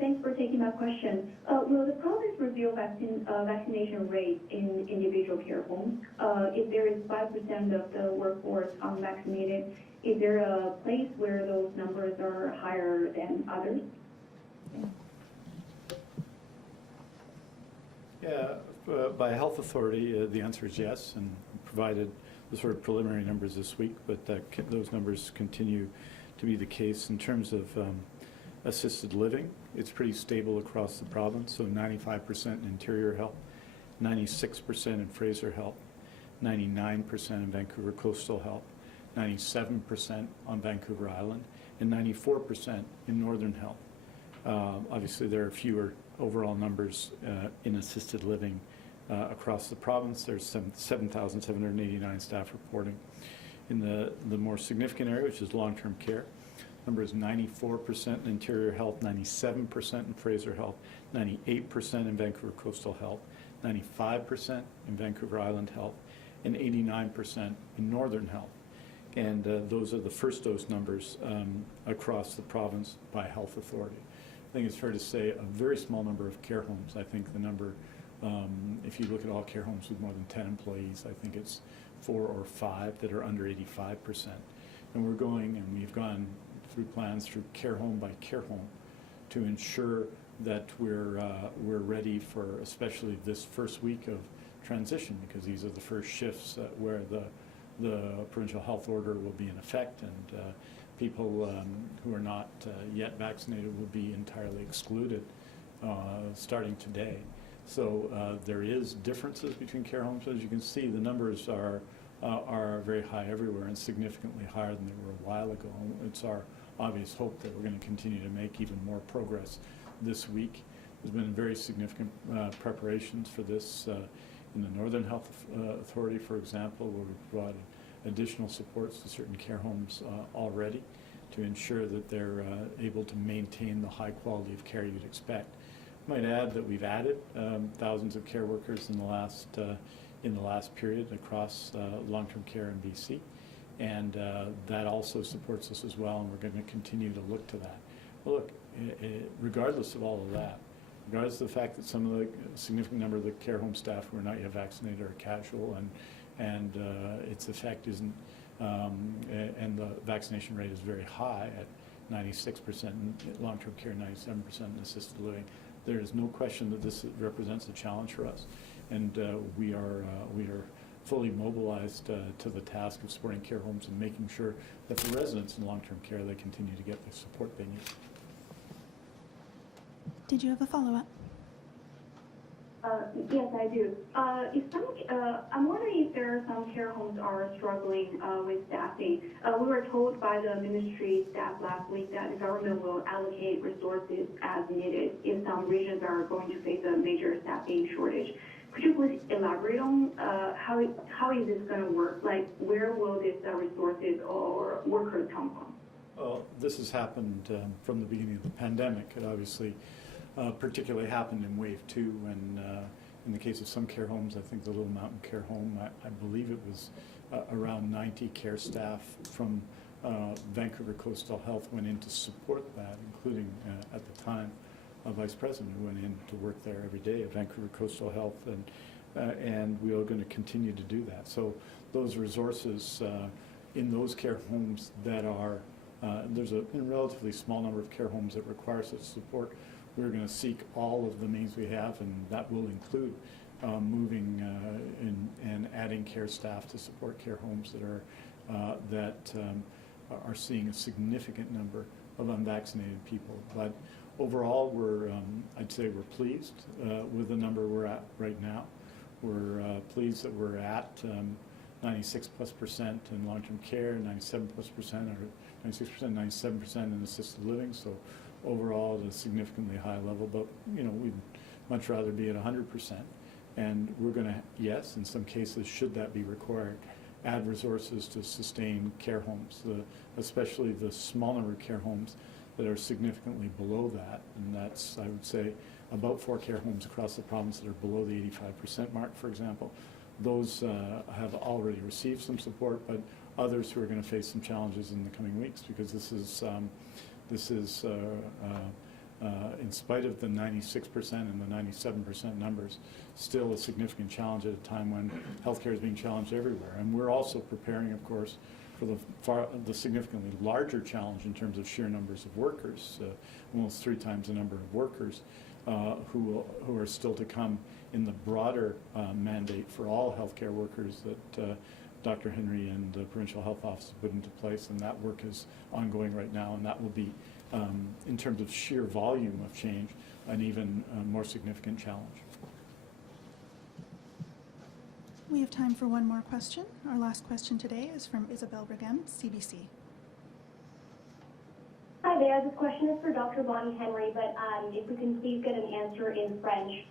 Thanks for taking my question. Will the province reveal vaccination rate in individual care homes? If there is 5% of the workforce unvaccinated, is there a place where those numbers are higher than others? Yeah, by a health authority, the answer is yes, and provided the sort of preliminary numbers this week, but those numbers continue to be the case. In terms of assisted living, it's pretty stable across the province, so 95% in Interior Health, 96% in Fraser Health, 99% in Vancouver Coastal Health, 97% on Vancouver Island, and 94% in Northern Health. Obviously, there are fewer overall numbers in assisted living across the province. There's 7,789 staff reporting. In the more significant area, which is long-term care, number is 94% in Interior Health, 97% in Fraser Health, 98% in Vancouver Coastal Health, 95% in Vancouver Island Health, and 89% in Northern Health. And those are the first dose numbers across the province by health authority. I think it's fair to say a very small number of care homes. I think the number, if you look at all care homes with more than 10 employees, I think it's 4 or 5 that are under 85%. And we've gone through plans through care home by care home to ensure that we're ready for especially this first week of transition, because these are the first shifts where the provincial health order will be in effect, and people who are not yet vaccinated will be entirely excluded starting today. So there is differences between care homes. As you can see, the numbers are very high everywhere and significantly higher than they were a while ago. It's our obvious hope that we're going to continue to make even more progress this week. There's been very significant preparations for this in the Northern Health Authority, for example, where we've brought additional supports to certain care homes already to ensure that they're able to maintain the high quality of care you'd expect. I might add that we've added thousands of care workers in the last period across long-term care in BC, and that also supports us as well, and we're going to continue to look to that. Well, look, regardless of all of that, regardless of the fact that some of the significant number of the care home staff who are not yet vaccinated are casual, and its effect isn't, and the vaccination rate is very high at 96% in long-term care, 97% in assisted living. There is no question that this represents a challenge for us, and we are fully mobilized to the task of supporting care homes and making sure that for residents in long-term care, they continue to get the support they need. Did you have a follow-up? Yes, I do. I'm wondering if there are some care homes are struggling with staffing. We were told by the ministry staff last week that the government will allocate resources as needed if some regions are going to face a major staffing shortage. Could you please elaborate on how is this going to work? Like, where will these resources or workers come from? Well, this has happened from the beginning of the pandemic. It obviously particularly happened in wave 2, and in the case of some care homes, I think the Little Mountain Care Home, I believe it was around 90 care staff from Vancouver Coastal Health went in to support that, including at the time a vice president who went in to work there every day at Vancouver Coastal Health, and we are going to continue to do that. So those resources in those care homes that are, there's a relatively small number of care homes that require such support. We're going to seek all of the means we have, and that will include moving and adding care staff to support care homes that are seeing a significant number of unvaccinated people. But overall, I'd say we're pleased with the number we're at right now. We're pleased that we're at 96+% in long-term care, 97+%, or 96%, 97% in assisted living. So overall, at a significantly high level, but we'd much rather be at 100%. And we're going to, yes, in some cases, should that be required, add resources to sustain care homes, especially the small number of care homes that are significantly below that. And that's, I would say, about 4 care homes across the province that are below the 85% mark, for example. Those have already received some support, but others who are going to face some challenges in the coming weeks, because this is in spite of the 96% and the 97% numbers, still a significant challenge at a time when healthcare is being challenged everywhere. And we're also preparing, of course, for the significantly larger challenge in terms of sheer numbers of workers, almost 3 times the number of workers who are still to come in the broader mandate for all healthcare workers that Dr. Henry and the Provincial Health Office put into place, and that work is ongoing right now, and that will be, in terms of sheer volume of change, an even more significant challenge. We have time for one more question. Our last question today is from Isabelle Brigham, CBC. Hi there, this question is for Dr. Bonnie Henry, but if we can please get an answer in French.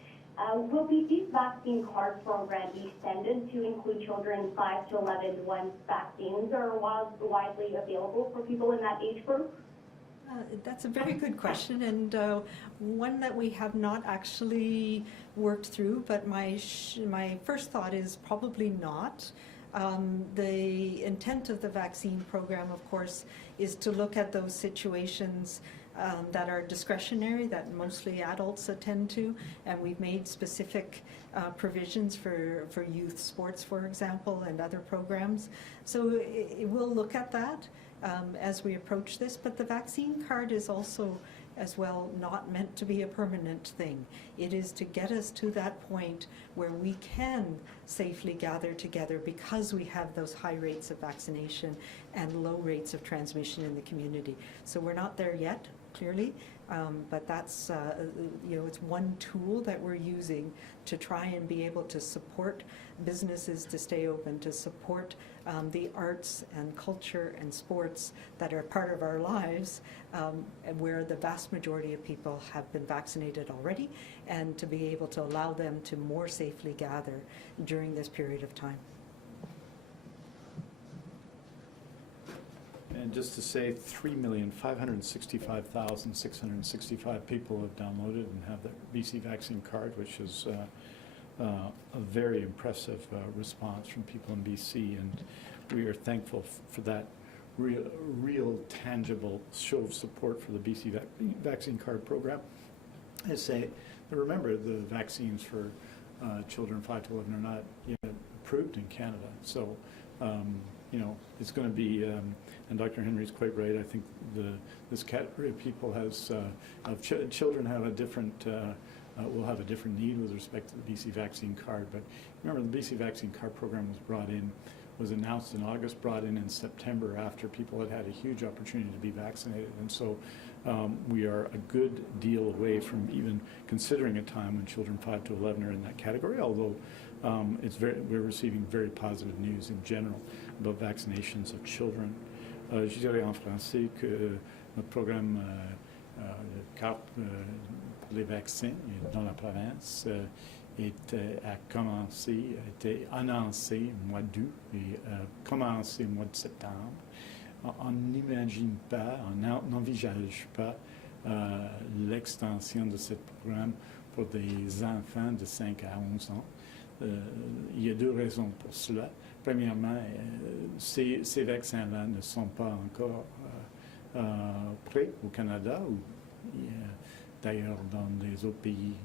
Will BC's vaccine card program be extended to include children 5 to 11 once vaccines are widely available for people in that age group? That's a very good question, and one that we have not actually worked through, but my first thought is probably not. The intent of the vaccine program, of course, is to look at those situations that are discretionary, that mostly adults attend to, and we've made specific provisions for youth sports, for example, and other programs. So we'll look at that as we approach this, but the vaccine card is also as well not meant to be a permanent thing. It is to get us to that point where we can safely gather together because we have those high rates of vaccination and low rates of transmission in the community. So we're not there yet, clearly, but that's, it's one tool that we're using to try and be able to support businesses to stay open, to support the arts and culture and sports that are part of our lives, and where the vast majority of people have been vaccinated already, and to be able to allow them to more safely gather during this period of time. And just to say, 3,565,665 people have downloaded and have the BC vaccine card, which is a very impressive response from people in BC, and we are thankful for that real tangible show of support for the BC vaccine card program. I say, remember, the vaccines for children 5 to 11 are not yet approved in Canada, so it's going to be, and Dr. Henry's quite right, I think this category of people children have a different, will have a different need with respect to the BC vaccine card. But remember, the BC vaccine card program was announced in August, brought in September after people had had a huge opportunity to be vaccinated. And so we are a good deal away from even considering a time when children 5 to 11 are in that category, although we're receiving very positive news in general about vaccinations of children. Je dirais en français que notre programme de carte pour les vaccins dans la province a été annoncé au mois d'août et commencé au mois de septembre. On n'imagine pas, on n'envisage pas l'extension de ce programme pour des enfants de 5 à 11 ans. Il y a 2 raisons pour cela. Premièrement, ces vaccins-là ne sont pas encore prêts au Canada ou d'ailleurs dans les autres pays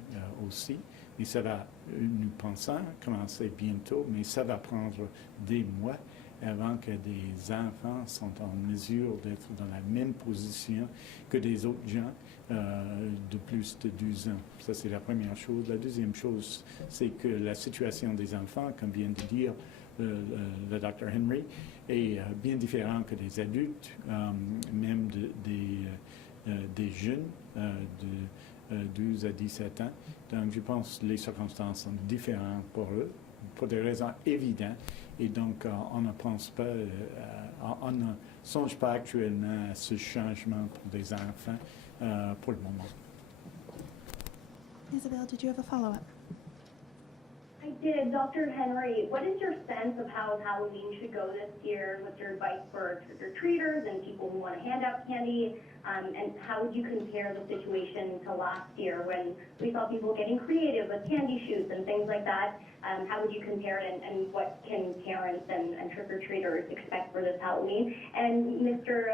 aussi. Et ça va, nous pensons, commencer bientôt, mais ça va prendre des mois avant que des enfants sont en mesure d'être dans la même position que des autres gens de plus de 12 ans. Ça, c'est la première chose. La deuxième chose, c'est que la situation des enfants, comme vient de dire le Dr. Henry, est bien différente que des adultes, même des jeunes de 12 à 17 ans. Donc, je pense que les circonstances sont différentes pour eux, pour des raisons évidentes. Et donc, on ne pense pas, on ne songe pas actuellement à ce changement pour des enfants pour le moment. Isabel, did you have a follow-up? I did. Dr. Henry, what is your sense of how Halloween should go this year? What's your advice for trick-or-treaters and people who want to hand out candy? And how would you compare the situation to last year when we saw people getting creative with candy shoots and things like that? How would you compare it, and what can parents and trick-or-treaters expect for this Halloween? And Minister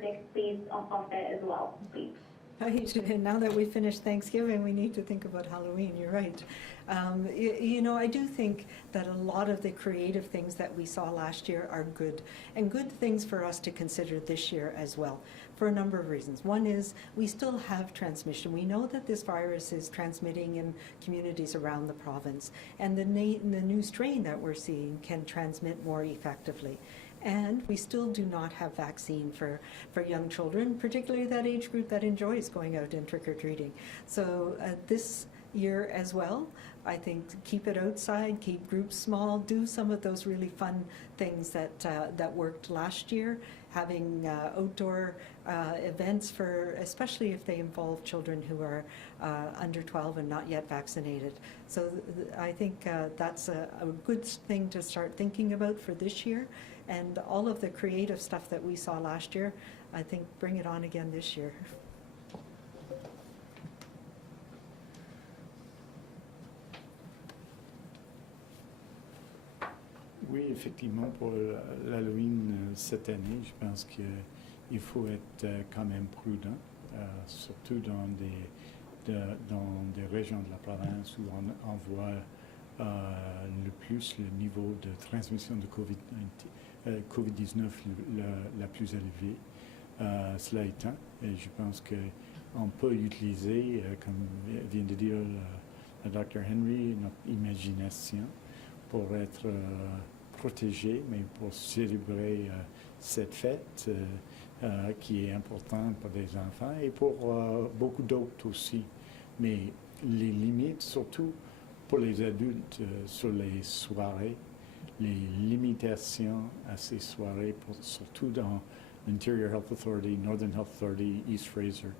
Dix, please, en français as well, please. Right. Now that we've finished Thanksgiving, we need to think about Halloween. You're right. I do think that a lot of the creative things that we saw last year are good, and good things for us to consider this year as well, for a number of reasons. One is we still have transmission. We know that this virus is transmitting in communities around the province, and the new strain that we're seeing can transmit more effectively. And we still do not have vaccine for young children, particularly that age group that enjoys going out and trick-or-treating. So this year as well, I think keep it outside, keep groups small, do some of those really fun things that worked last year, having outdoor events for, especially if they involve children who are under 12 and not yet vaccinated. So I think that's a good thing to start thinking about for this year. And all of the creative stuff that we saw last year, I think bring it on again this year. Oui, effectivement, pour l'Halloween cette année, je pense qu'il faut être quand même prudent, surtout dans des régions de la province où on voit le plus le niveau de transmission de COVID-19 la plus élevée. Cela étant, et je pense qu'on peut utiliser, comme vient de dire le Dr. Henry, notre imagination pour être protégé, mais pour célébrer cette fête qui est importante pour des enfants et pour beaucoup d'autres aussi. Mais les limites, surtout pour les adultes sur les soirées, les limitations à ces soirées, surtout dans l'Interior Health Authority, Northern Health Authority, East Fraser,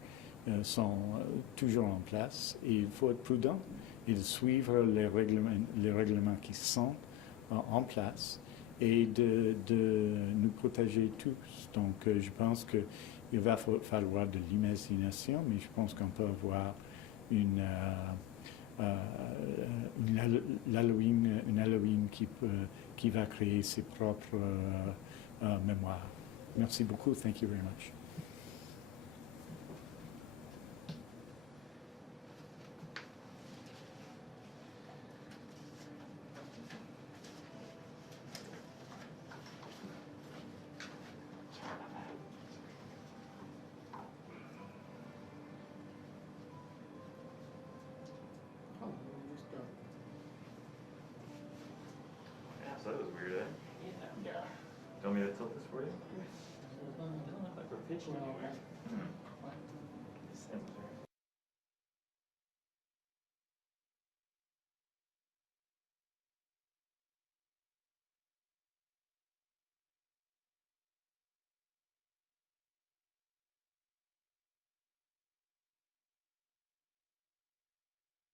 sont toujours en place. Et il faut être prudent et de suivre les règlements qui sont en place et de nous protéger tous. Donc, je pense qu'il va falloir de l'imagination, mais je pense qu'on peut avoir une Halloween qui va créer ses propres mémoires. Merci beaucoup. Thank you very much. Yeah, so that was weird, eh? Yeah. Do you want me to tilt this for you? Like we're pitching over. Same.